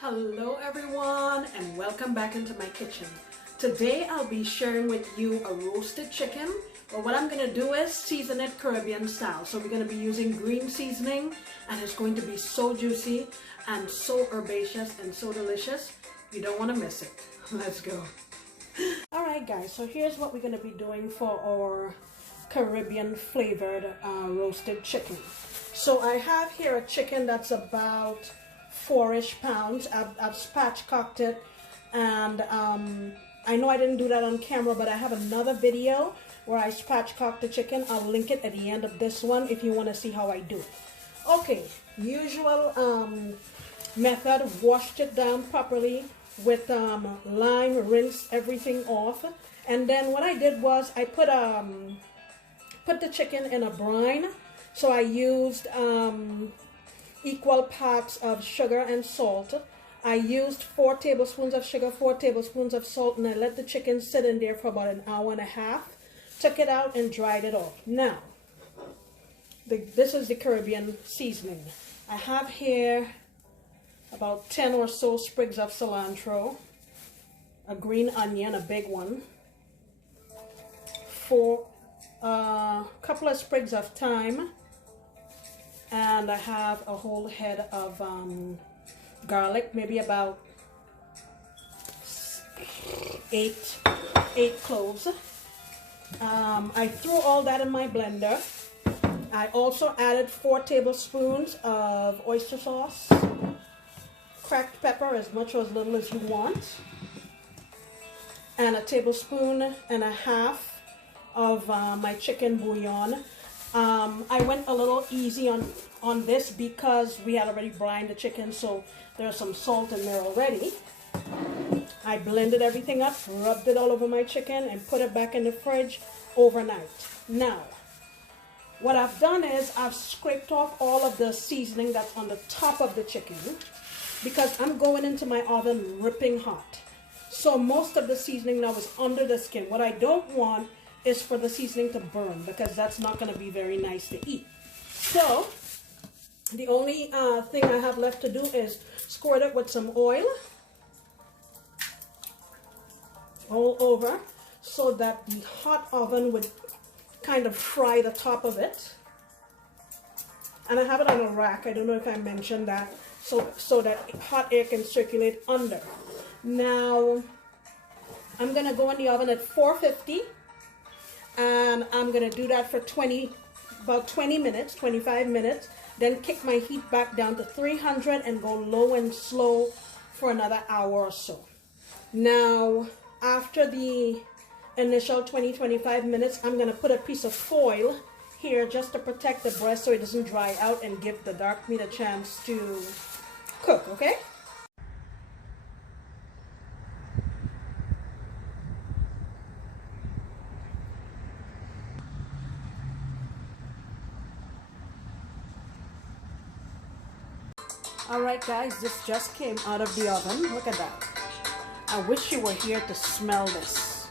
Hello everyone and welcome back into my kitchen. Today I'll be sharing with you a roasted chicken, but what I'm going to do is season it Caribbean style. So we're going to be using green seasoning and it's going to be so juicy and so herbaceous and so delicious. You don't want to miss it. Let's go. Alright guys, so here's what we're going to be doing for our Caribbean flavored roasted chicken. So I have here a chicken that's about 4-ish pounds. I've spatchcocked it, and I know I didn't do that on camera, but I have another video where I spatchcocked the chicken. I'll link it at the end of this one if you want to see how I do it. Okay, usual method, washed it down properly with lime, rinse everything off, and then what I did was I put the chicken in a brine. So I used equal parts of sugar and salt. I used 4 tablespoons of sugar, 4 tablespoons of salt, and I let the chicken sit in there for about an hour and a half. Took it out and dried it off. Now, this is the Caribbean seasoning. I have here about 10 or so sprigs of cilantro, a green onion, a big one, a couple of sprigs of thyme, and I have a whole head of garlic, maybe about 8 cloves. I threw all that in my blender. I also added 4 tablespoons of oyster sauce, cracked pepper, as much or as little as you want, and a tablespoon and a half of my chicken bouillon. I went a little easy on this because we had already brined the chicken, so there's some salt in there already. I blended everything up, rubbed it all over my chicken, and put it back in the fridge overnight. Now, what I've done is I've scraped off all of the seasoning that's on the top of the chicken because I'm going into my oven ripping hot. So most of the seasoning now is under the skin. What I don't want is for the seasoning to burn, because that's not going to be very nice to eat. So the only thing I have left to do is squirt it with some oil all over so that the hot oven would kind of fry the top of it. And I have it on a rack. I don't know if I mentioned that, so that hot air can circulate under. Now I'm going to go in the oven at 450. And I'm going to do that for about 20 minutes, 25 minutes. Then kick my heat back down to 300 and go low and slow for another hour or so. Now, after the initial 20-25 minutes, I'm going to put a piece of foil here just to protect the breast so it doesn't dry out and give the dark meat a chance to cook, okay? Alright guys, this just came out of the oven. Look at that. I wish you were here to smell this.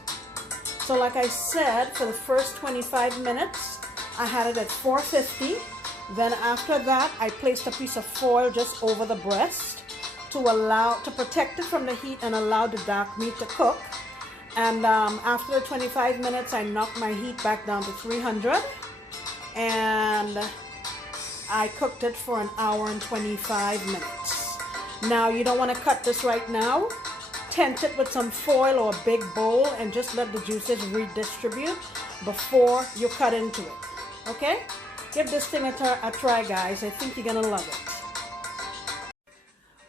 So like I said, for the first 25 minutes, I had it at 450. Then after that, I placed a piece of foil just over the breast to protect it from the heat and allow the dark meat to cook. And after the 25 minutes, I knocked my heat back down to 300. And I cooked it for an hour and 25 minutes. Now you don't want to cut this right now. Tent it with some foil or a big bowl and just let the juices redistribute before you cut into it. Okay? Give this thing a try, guys. I think you're gonna love it.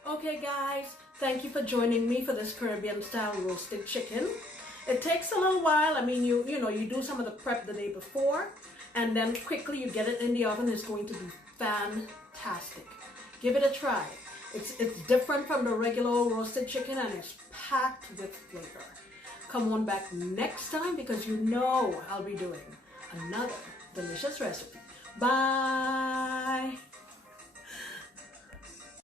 Okay guys, thank you for joining me for this Caribbean style roasted chicken. It takes a little while. I mean, you do some of the prep the day before, and then quickly you get it in the oven. It's going to be fantastic. Give it a try. It's different from the regular roasted chicken, and it's packed with flavor. Come on back next time because you know I'll be doing another delicious recipe. Bye.